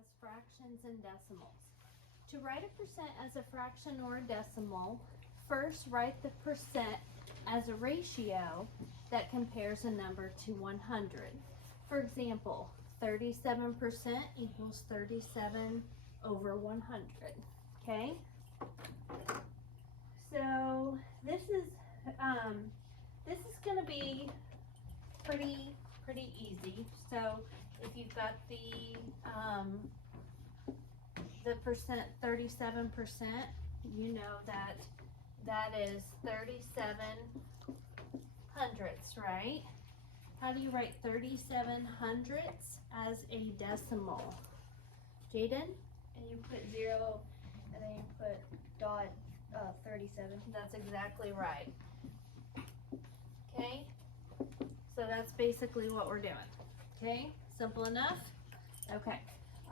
as fractions and decimals. To write a percent as a fraction or a decimal, first write the percent as a ratio that compares a number to 100. For example, 37% equals 37 over 100. Okay? So this is going to be pretty easy. So if you've got the percent 37%, you know that is 37 hundredths, right? How do you write 37 hundredths as a decimal? Jaden? And you put 0 and then you put dot 37. That's exactly right. Okay? So that's basically what we're doing. Okay? Simple enough? Okay.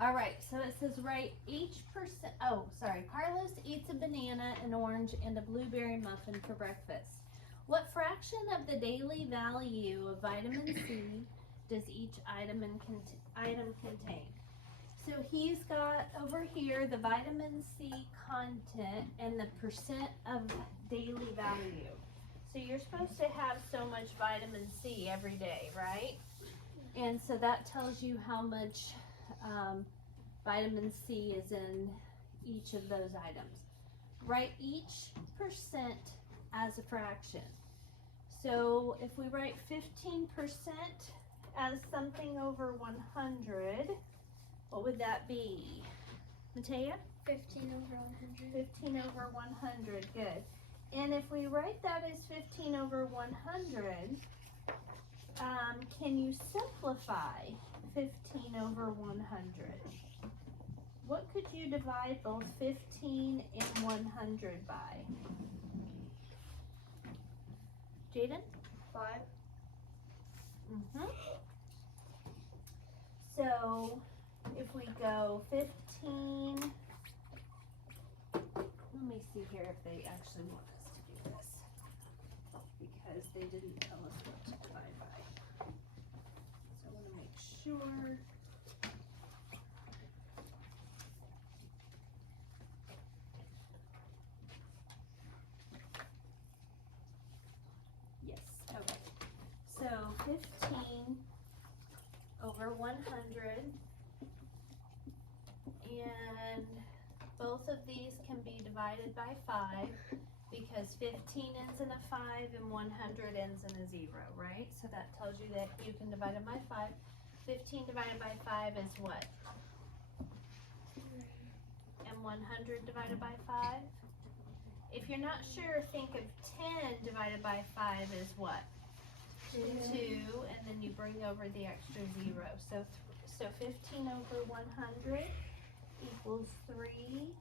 All right, so it says write each percent. Oh, sorry. Carlos eats a banana, an orange, and a blueberry muffin for breakfast. What fraction of the daily value of vitamin C does each item contain? So he's got over here the vitamin C content and the percent of daily value. So you're supposed to have so much vitamin C every day, right? And so that tells you how much vitamin C is in each of those items. Write each percent as a fraction. So if we write 15% as something over 100, what would that be? Matea? 15 over 100. 15 over 100, good. And if we write that as 15 over 100, can you simplify 15 over 100? What could you divide both 15 and 100 by? Jaden? 5. So if we go 15, let me see here if they actually want us to do this, because they didn't tell us what to divide by. So I want to make sure. Yes, okay. So 15 over 100, and both of these can be divided by 5 because 15 ends in a 5 and 100 ends in a 0, right? So that tells you that you can divide it by 5. 15 divided by 5 is what? And 100 divided by 5? If you're not sure, think of 10 divided by 5 is what? 2, and then you bring over the extra 0. So 15 over 100 equals 3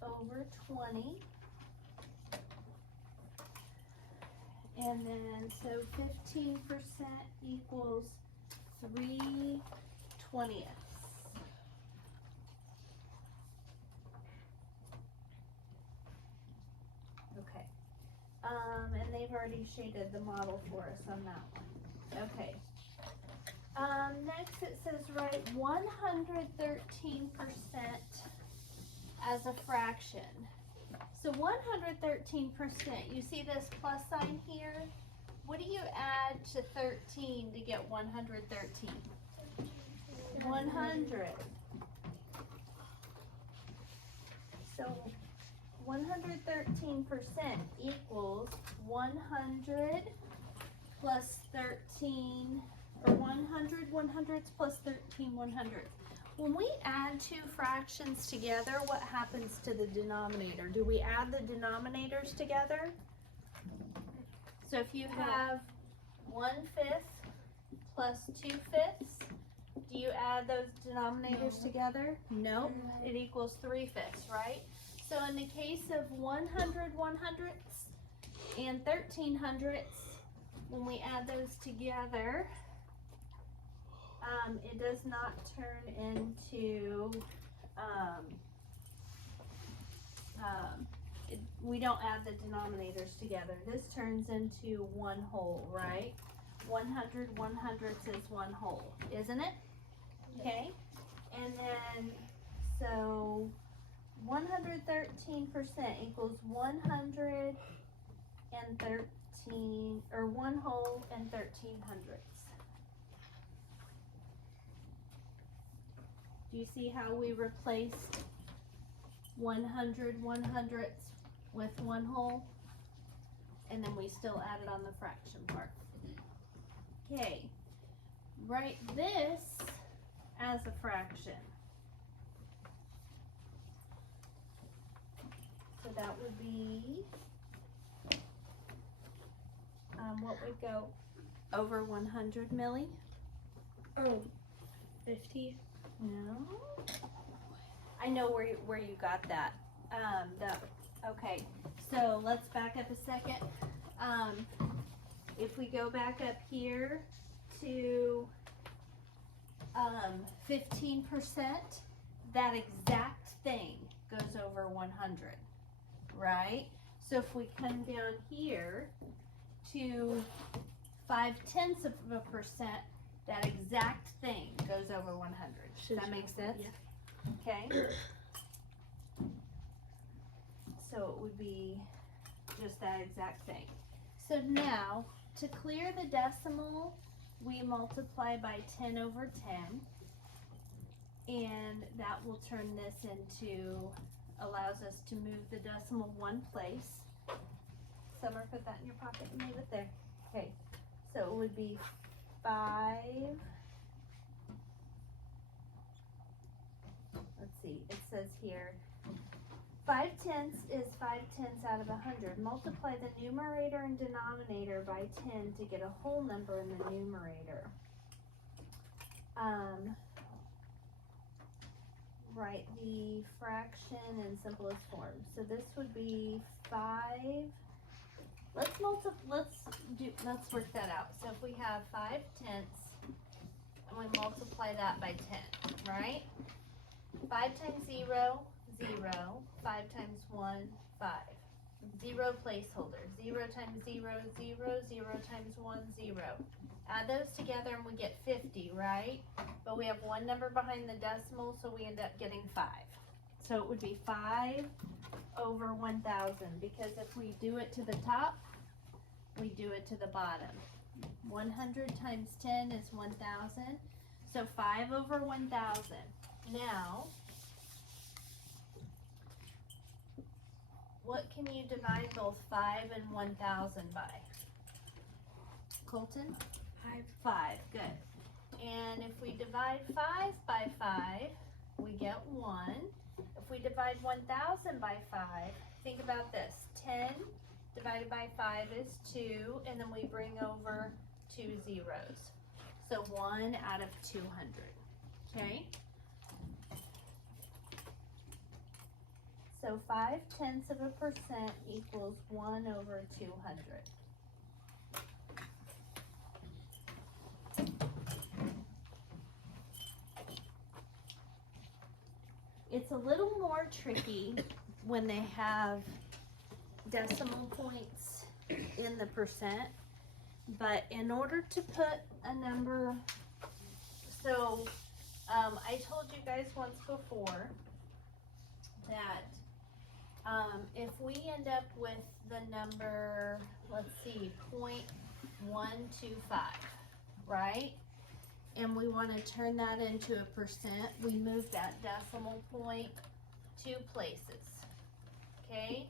over 20. And then so 15% equals 3/20. Okay. And they've already shaded the model for us on that one. Okay. Next it says write 113% as a fraction. So 113%, you see this plus sign here? What do you add to 13 to get 113? 100. So 113% equals 100 plus 13, or 100 100ths plus 13 100ths. When we add two fractions together, what happens to the denominator? Do we add the denominators together? So if you have 1/5 plus 2/5, do you add those denominators together? No, it equals 3/5, right? So in the case of 100 100ths and 13 hundredths, when we add those together, it does not turn into, we don't add the denominators together. This turns into one whole, right? 100 100ths is one whole, isn't it? Okay. And then, so 113% equals 113, or 1 whole and 13 hundredths. Do you see how we replaced 100 100ths with 1 whole? And then we still added on the fraction part. Okay, write this as a fraction. So that would be, what would go over 100 milli? Oh, 50. No. I know where you got that. Okay, so let's back up a second. If we go back up here to 15%, that exact thing goes over 100, right? So if we come down here to 0.5%, that exact thing goes over 100. Does that make sense? Yeah. Okay. So it would be just that exact thing. So now, to clear the decimal, we multiply by 10 over 10. And that will turn this into, allows us to move the decimal 1 place. Summer, put that in your pocket and leave it there. Okay, so it would be 5. Let's see, it says here, 5/10 is 5/10 out of 100. Multiply the numerator and denominator by 10 to get a whole number in the numerator. Write the fraction in simplest form. So this would be 5. Let's work that out. So if we have 5/10 and we multiply that by 10, right? 5 times 0, 0. 5 times 1, 5. 0 placeholder. 0 times 0, 0. 0 times 1, 0. Add those together and we get 50, right? But we have one number behind the decimal, so we end up getting 5. So it would be 5 over 1,000, because if we do it to the top, we do it to the bottom. 100 times 10 is 1,000. So 5 over 1,000. Now, what can you divide both 5 and 1,000 by? Colton? 5, good. And if we divide 5 by 5, we get 1. If we divide 1,000 by 5, think about this. 10 divided by 5 is 2, and then we bring over 2 zeros. So 1 out of 200, okay? So 0.5% equals 1 over 200. It's a little more tricky when they have decimal points in the percent, but in order to put a number, so I told you guys once before that if we end up with the number, let's see, 0.125, right? And we want to turn that into a percent, we move that decimal point 2 places, okay?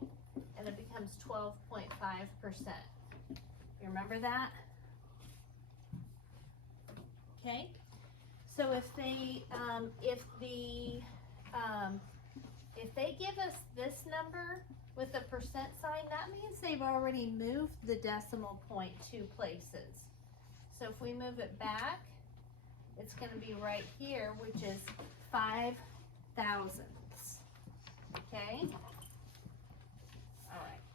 And it becomes 12.5%. You remember that? Okay? So if they give us this number with a percent sign, that means they've already moved the decimal point 2 places. So if we move it back, it's going to be right here, which is 5 thousandths. Okay? All right.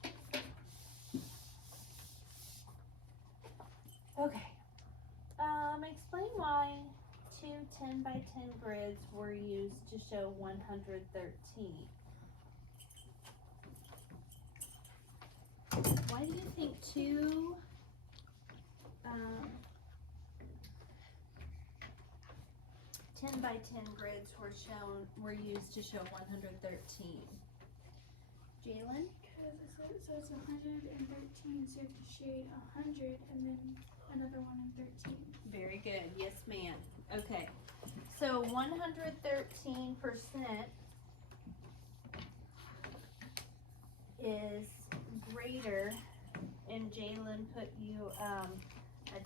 Okay. Explain why 2 10 by 10 grids were used to show 113. Why do you think 2 10 10 by 10 grids were used to show 113? Jalen? Because it says 113, so you have to shade 100 and then another one in 13. Very good. Yes, ma'am. Okay. So 113% is greater, and Jalen put you a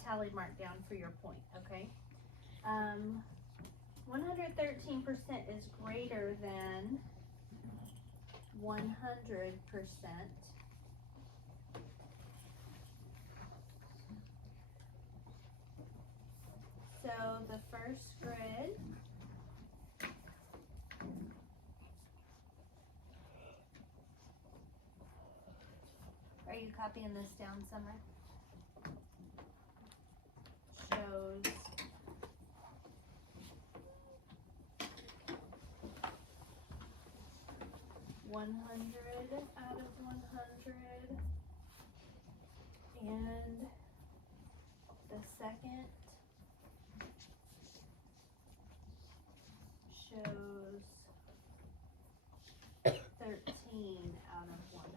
tally mark down for your point, okay? 113% is greater than 100%. So the first grid are you copying this down, Summer? Shows 100 out of 100, and the second shows 13 out of 100.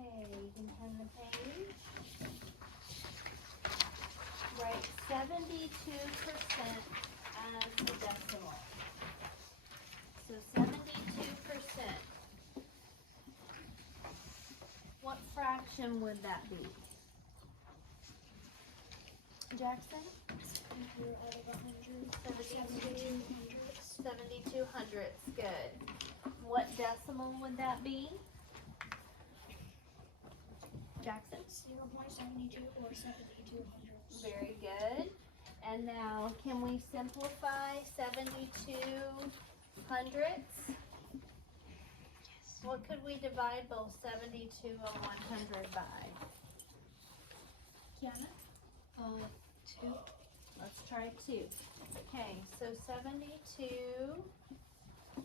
Okay, you can turn the page. Write 72% as the decimal. So 72%. What fraction would that be? Jackson? 72 hundredths. Good. What decimal would that be? Jackson? 0.72 or 72 hundredths. Very good. And now, can we simplify 72 hundredths? What could we divide both 72 and 100 by? Kiana? 2. Let's try 2. Okay, so 72,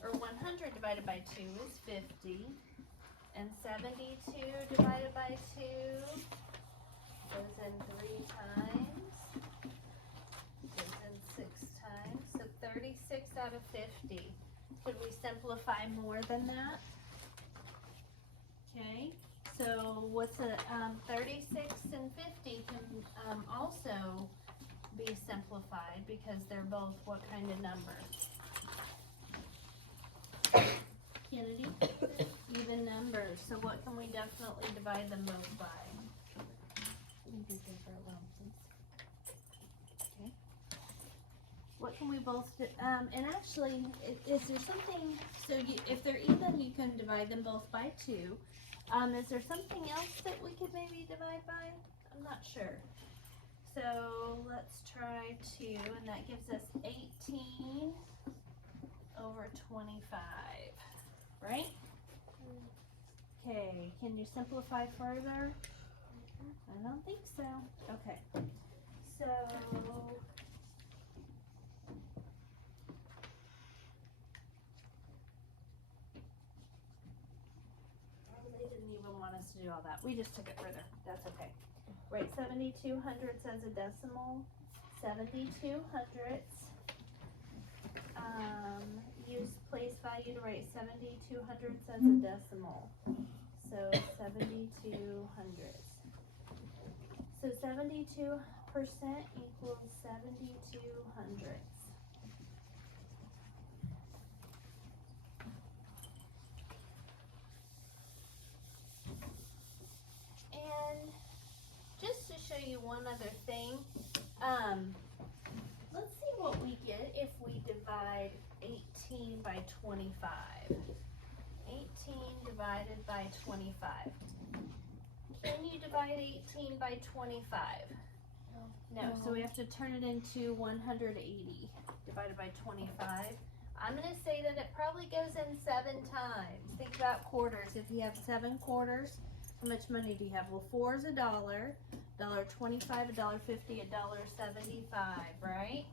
or 100 divided by 2 is 50. And 72 divided by 2 goes in 3 times, goes in 6 times, so 36 out of 50. Could we simplify more than that? Okay, so what's a 36 and 50 can also be simplified because they're both what kind of numbers? Kennedy? Even numbers. So what can we definitely divide them both by? Okay. What can we both do? And actually, is there something? So if they're even, you can divide them both by 2. Is there something else that we could maybe divide by? I'm not sure. So let's try 2, and that gives us 18 over 25. Right? Okay, can you simplify further? I don't think so. Okay, so they didn't even want us to do all that. We just took it further. That's okay. Write 72 hundredths as a decimal. 72 hundredths. Use place value to write 72 hundredths as a decimal. So 72 hundredths. So 72% equals 72 hundredths. And just to show you one other thing, let's see what we get if we divide 18 by 25. 18 divided by 25. Can you divide 18 by 25? No, so we have to turn it into 180 divided by 25. I'm going to say that it probably goes in 7 times. Think about quarters. If you have 7 quarters, How much money do you have? Well, 4 is $1, $1.25, $1.50, $1.75, right?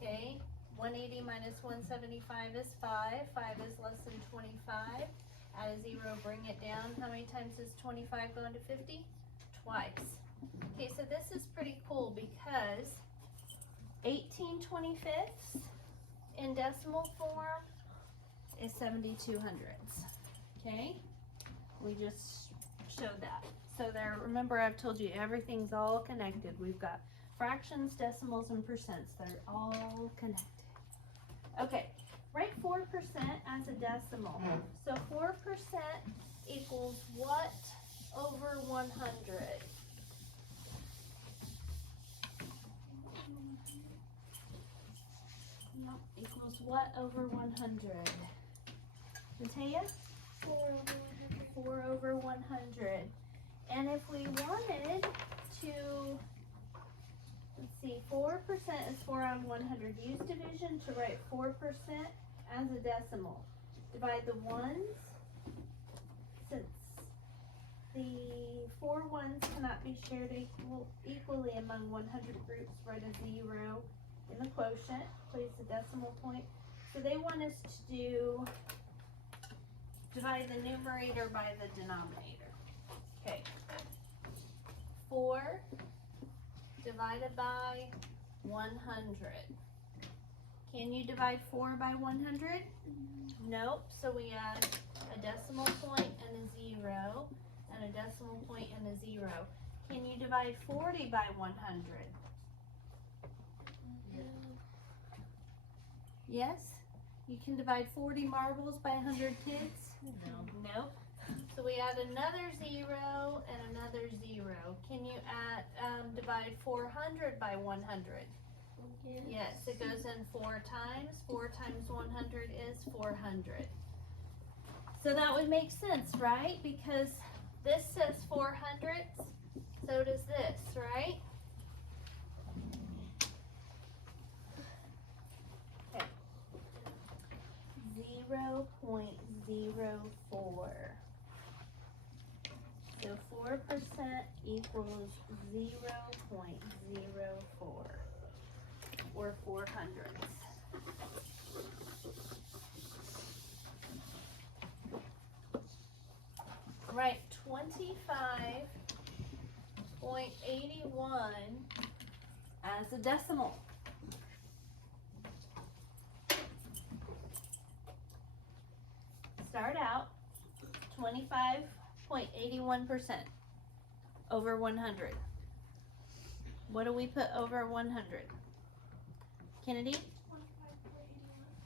Okay, 180 minus 175 is 5. 5 is less than 25. Add a 0, bring it down. How many times is 25 going to 50? Twice. Okay, so this is pretty cool because 18/25 in decimal form is 72 hundredths. Okay, we just showed that. So there, remember I've told you everything's all connected. We've got fractions, decimals, and percents. They're all connected. Okay, write 4% as a decimal. So 4% equals what over 100? Nope, equals what over 100? Matea? 4 over 100. 4 over 100. And if we wanted to, let's see, 4% is 4 on 100. Use division to write 4% as a decimal. Divide the ones. Since the 4 ones cannot be shared equally among 100 groups, write a 0 in the quotient. Place the decimal point. So they want us to do divide the numerator by the denominator. Okay. 4 divided by 100. Can you divide 4 by 100? Nope. So we add a decimal point and a 0, and a decimal point and a 0. Can you divide 40 by 100? Yes? You can divide 40 marbles by 100 kids? No. Nope. So we add another 0 and another 0. Can you divide 400 by 100? Yes, it goes in 4 times. 4 times 100 is 400. So that would make sense, right? Because this says 400, so does this, right? Okay. 0.04. So 4% equals 0.04, or 400. Right, 25.81 as a decimal. Start out 25.81% over 100. What do we put over 100? Kennedy? 25.81.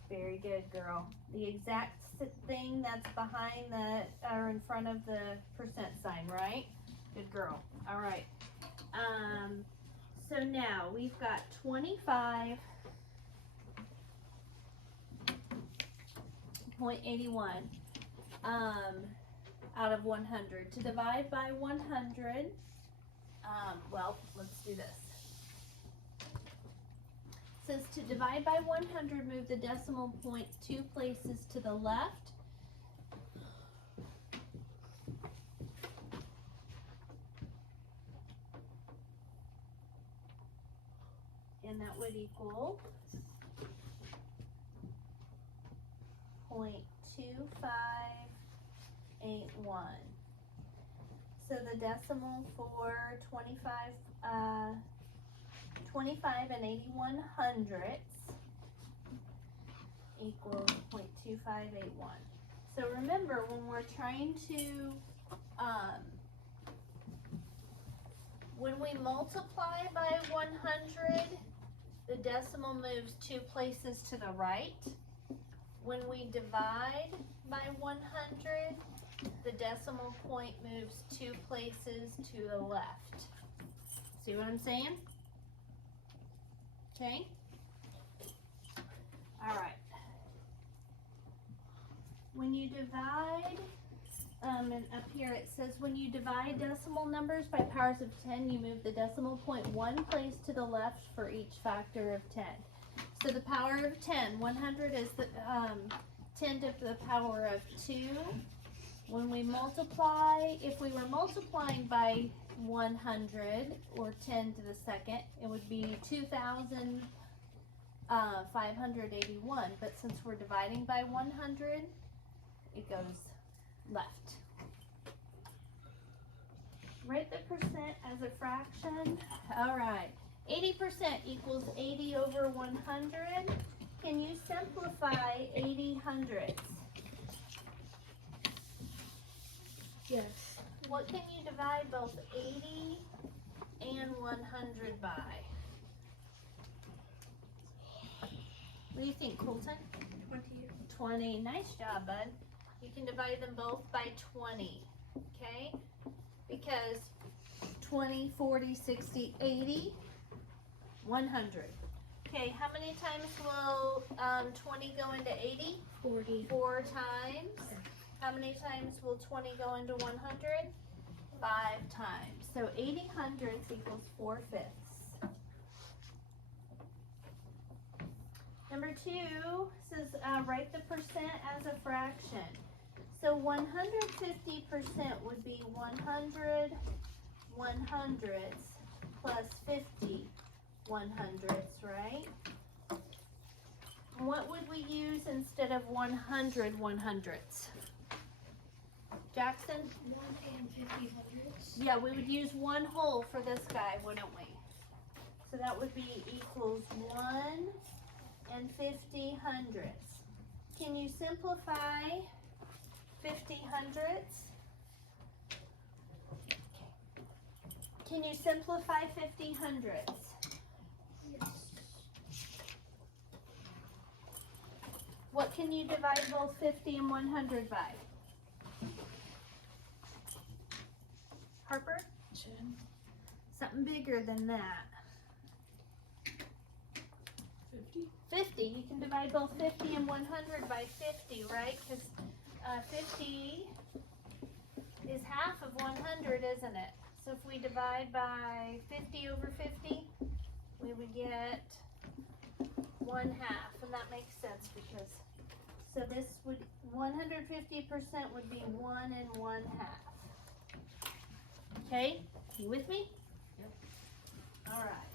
Very good, girl. The exact thing that's behind the, or in front of the percent sign, right? Good girl. All right. So now we've got 25.81 out of 100. To divide by 100, well, let's do this. Says to divide by 100, move the decimal point 2 places to the left. And that would equal 0.2581. So the decimal for 25 and 81 hundredths equals 0.2581. So remember, when we're trying to, when we multiply by 100, the decimal moves 2 places to the right. When we divide by 100, the decimal point moves 2 places to the left. See what I'm saying? Okay. All right. When you divide, and up here it says when you divide decimal numbers by powers of 10, you move the decimal point 1 place to the left for each factor of 10. So the power of 10, 100 is the 10 to the power of 2 When we multiply, if we were multiplying by 100 or 10 to the second, it would be 2,581. But since we're dividing by 100, it goes left. Write the percent as a fraction. All right. 80% equals 80 over 100. Can you simplify 80 hundredths? Yes. What can you divide both 80 and 100 by? What do you think, Colton? 20. 20. Nice job, bud. You can divide them both by 20, okay? Because 20, 40, 60, 80, 100. Okay, how many times will 20 go into 80? 40. 4 times. How many times will 20 go into 100? 5 times. So 80 hundredths equals 4/5. Number 2 says write the percent as a fraction. So 150% would be 100 100ths plus 50 100ths, right? What would we use instead of 100 100ths? Jackson? 1 and 50 hundredths. Yeah, we would use one whole for this guy, wouldn't we? So that would be equals 1 and 50 hundredths. Can you simplify 50 hundredths? Can you simplify 50 hundredths? Yes. What can you divide both 50 and 100 by? Harper? 10. Something bigger than that. 50. 50. You can divide both 50 and 100 by 50, right? Because 50 is half of 100, isn't it? So if we divide by 50 over 50, we would get 1/2, and that makes sense because, so this would, 150% would be 1 and 1/2. Okay, you with me? Yep. All right.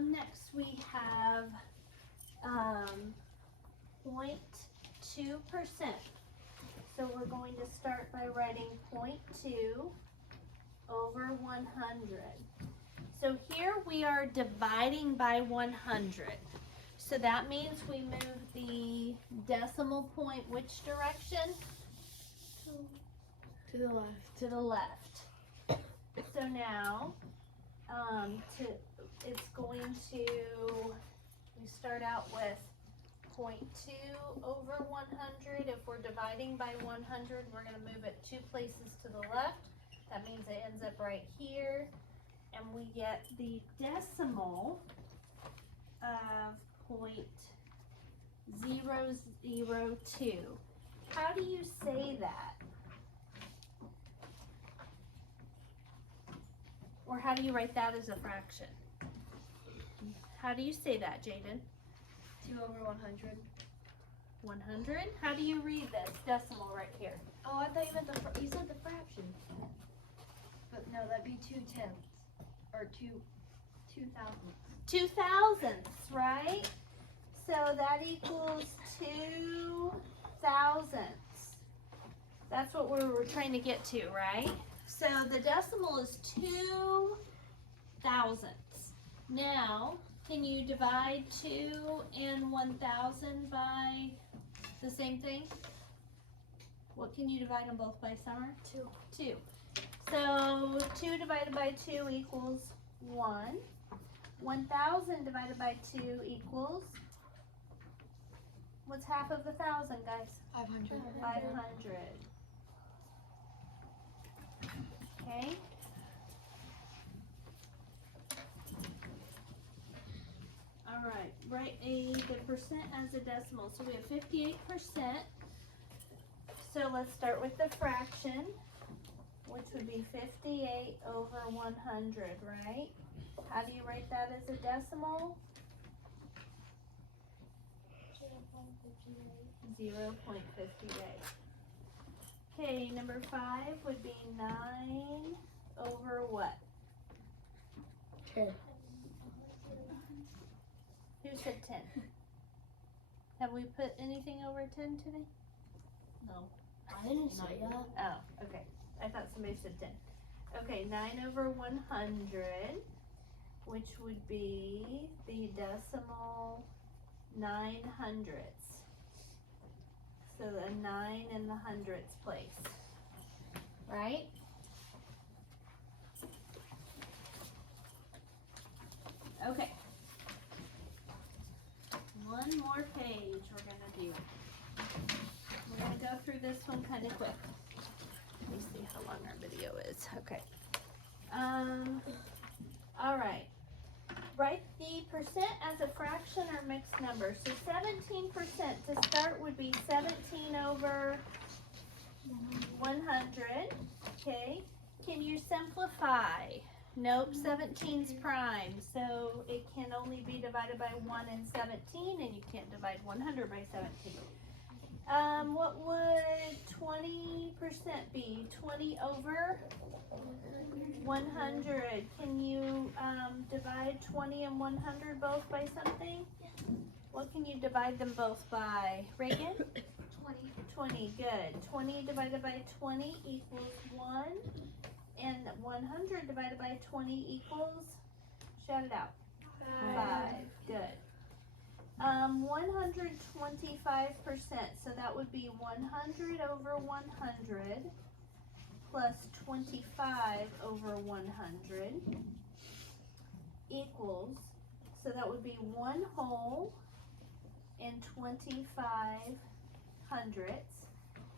Next we have 0.2%. So we're going to start by writing 0.2 over 100. So here we are dividing by 100. So that means we move the decimal point which direction? To the left. To the left. So now, it's going to, we start out with 0.2 over 100. If we're dividing by 100, we're going to move it 2 places to the left. That means it ends up right here. And we get the decimal of 0.002. How do you say that? Or how do you write that as a fraction? How do you say that, Jaden? 2 over 100. 100? How do you read this decimal right here? Oh, I thought you meant you said the fraction. But no, that'd be 2/10. Or 2/2000. 2 thousandths, right? So that equals 2 thousandths. That's what we were trying to get to, right? So the decimal is 2 thousandths. Now, can you divide 2 and 1,000 by the same thing? What can you divide them both by, Summer? 2. 2. So 2 divided by 2 equals 1. 1,000 divided by 2 equals, what's half of 1,000, guys? 500. 500. Okay. All right, write the percent as a decimal. So we have 58%. So let's start with the fraction, which would be 58 over 100, right? How do you write that as a decimal? 0.58. Okay, number 5 would be 9 over what? 10. Who said 10? Have we put anything over 10 today? I didn't say that. Oh, okay. I thought somebody said 10. Okay, 9 over 100, which would be the decimal 900ths. So a 9 in the hundredths place, right? Okay. One more page we're gonna do. We're gonna go through this one kind of quick. Let me see how long our video is. Okay. All right. Write the percent as a fraction or mixed number. So 17% to start would be 17 over 100. Okay. Can you simplify? Nope, 17's prime, so it can only be divided by 1 and 17, and you can't divide 100 by 17. What would 20% be? 20 over 100. Can you divide 20 and 100 both by something? What can you divide them both by? Reagan? 20. 20, good. 20 divided by 20 equals 1. And 100 divided by 20 equals, shout it out. 5, good. 125%, so that would be 100 over 100 plus 25 over 100 equals, so that would be 1 whole and 25 hundredths.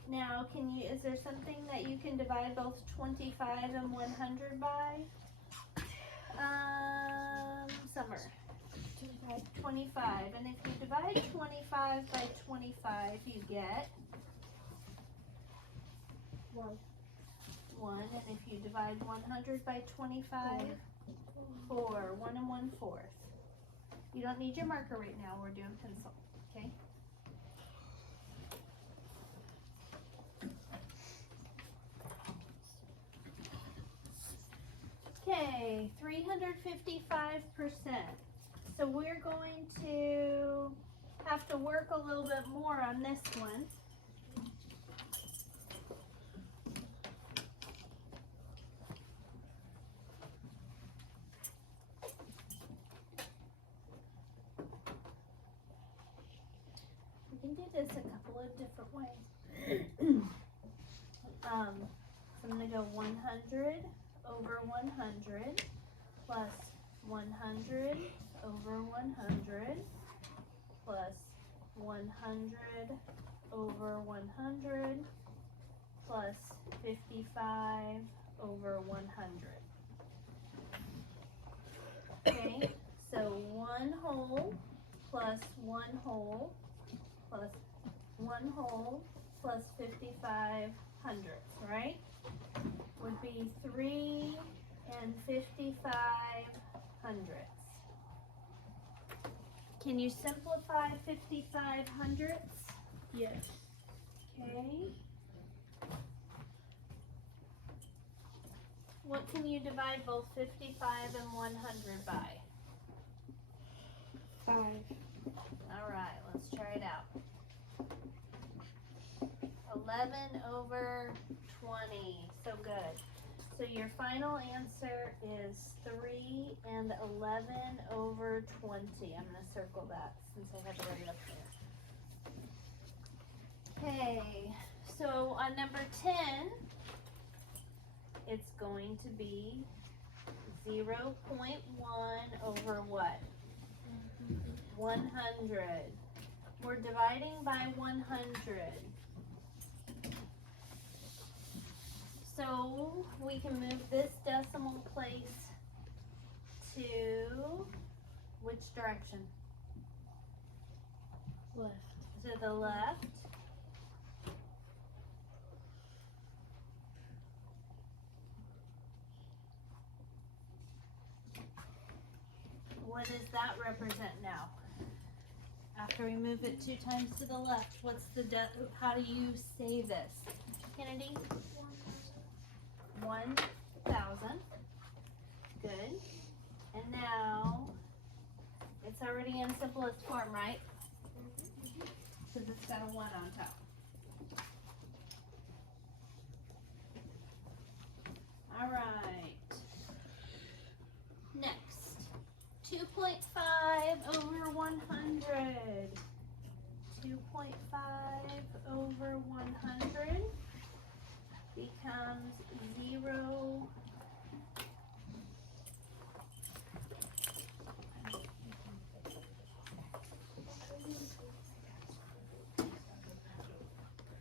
Now, is there something that you can divide both 25 and 100 by? Summer. 25. And if you divide 25 by 25, you get 1. 1. And if you divide 100 by 25, 4. 1 and 1/4. You don't need your marker right now. We're doing pencil. Okay? Okay, 355%. So we're going to have to work a little bit more on this one. We can do this a couple of different ways. So I'm going to go 100 over 100 plus 100 over 100 plus 100 over 100 plus 55 over 100. Okay, so 1 whole plus 1 whole plus 1 whole plus 55 hundredths, right? Would be 3 and 55 hundredths. Can you simplify 55 hundredths? Yes. Okay. What can you divide both 55 and 100 by? 5. Alright, let's try it out. 11 over 20. So good. So your final answer is 3 and 11 over 20. I'm going to circle that since I had to write it up there. Okay, so on number 10, it's going to be 0.1 over what? 100. We're dividing by 100. So we can move this decimal place to which direction? Left. To the left. What does that represent now? after we move it 2 times to the left, what's the how do you say this? Kennedy? 1,000. Good. And now it's already in simplest form, right? Because it's got a 1 on top. All right. Next, 2.5 over 100. 2.5 over 100 becomes 0.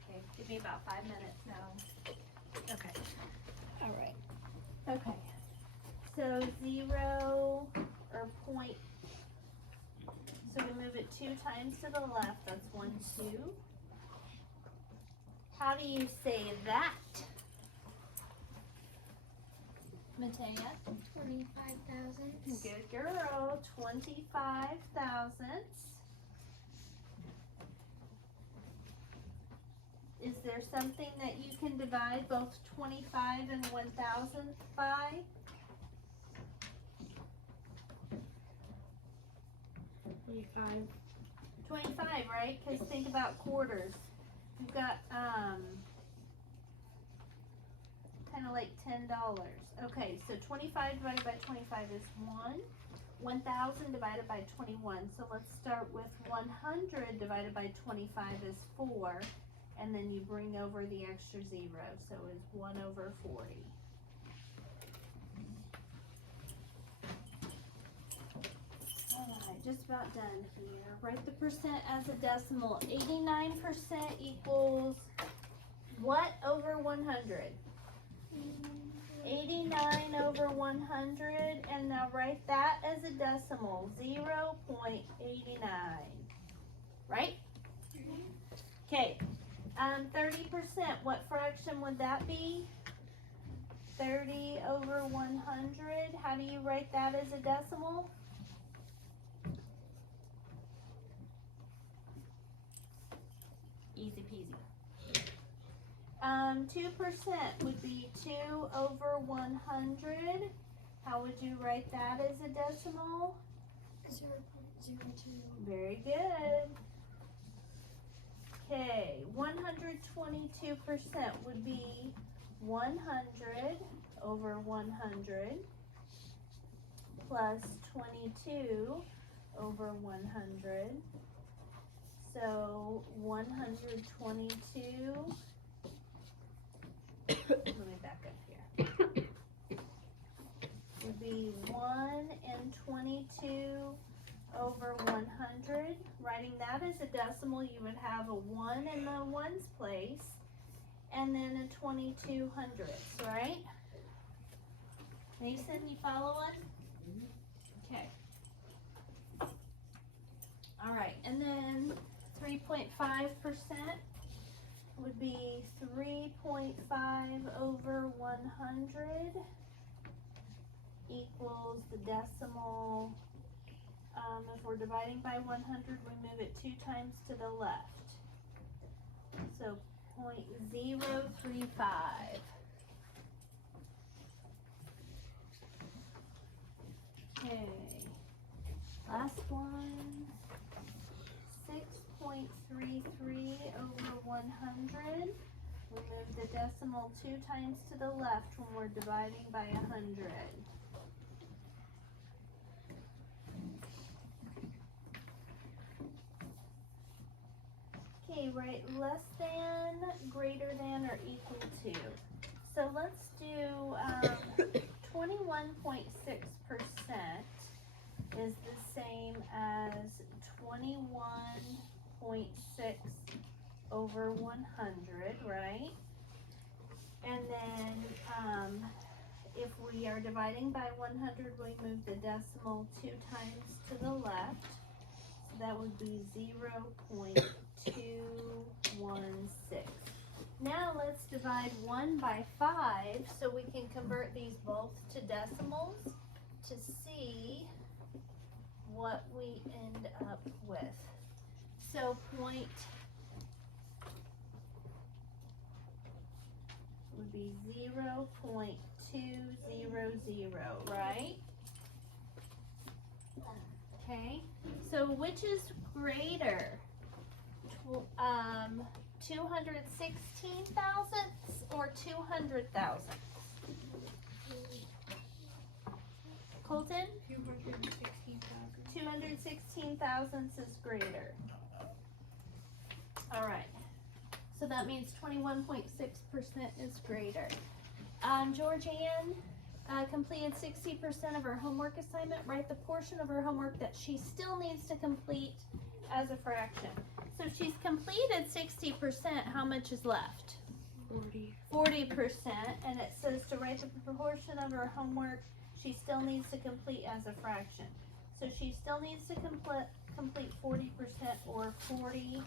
Okay, give me about 5 minutes now. Okay. All right. Okay. So 0 or point. So we move it 2 times to the left. That's 1, 2. How do you say that? Matea? 25,000. Good girl. 25 thousandths. Is there something that you can divide both 25 and 1,000 by? 25. 25, right? Because think about quarters. You've got kind of like $10. Okay, so 25 divided by 25 is 1. 1,000 divided by 21. So let's start with 100 divided by 25 is 4. And then you bring over the extra 0. So it's 1 over 40. Alright, just about done here. Write the percent as a decimal. 89% equals what over 100? 89 over 100, and now write that as a decimal, 0.89, right? Okay, 30%, what fraction would that be? 30 over 100, how do you write that as a decimal? Easy peasy. 2% would be 2 over 100. How would you write that as a decimal? 0.02. Very good. Okay, 122% would be 100 over 100 plus 22 over 100. So 122. Let me back up here. Would be 1 and 22 over 100. Writing that as a decimal, you would have a 1 in the ones place, and then a 22 hundredths, right? Mason, you following? Okay. All right, and then 3.5% would be 3.5 over 100 equals the decimal. If we're dividing by 100, we move it 2 times to the left. So 0.035. Okay, last one. 6.33 over 100. We move the decimal 2 times to the left when we're dividing by 100. Okay, write less than, greater than, or equal to. So let's do 21.6% is the same as 21.6 over 100, right? And then if we are dividing by 100, we move the decimal 2 times to the left. So that would be 0.216. Now let's divide 1 by 5 so we can convert these both to decimals to see what we end up with. So point would be 0.200, right? Okay, so which is greater? 216 thousandths or 200 thousandths? Colton? 216,000. 216 thousandths is greater. All right. So that means 21.6% is greater. Georgianne completed 60% of her homework assignment. Write the portion of her homework that she still needs to complete as a fraction. So if she's completed 60%, how much is left? 40. 40%, and it says to write the proportion of her homework she still needs to complete as a fraction. So she still needs to complete 40% or 40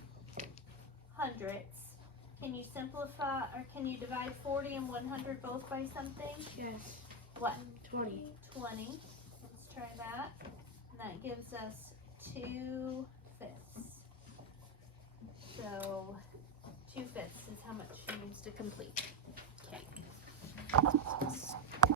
hundredths. Can you simplify, or can you divide 40 and 100 both by something? Yes. What? 20. 20. Let's try that. And that gives us 2/5. So 2/5 is how much she needs to complete.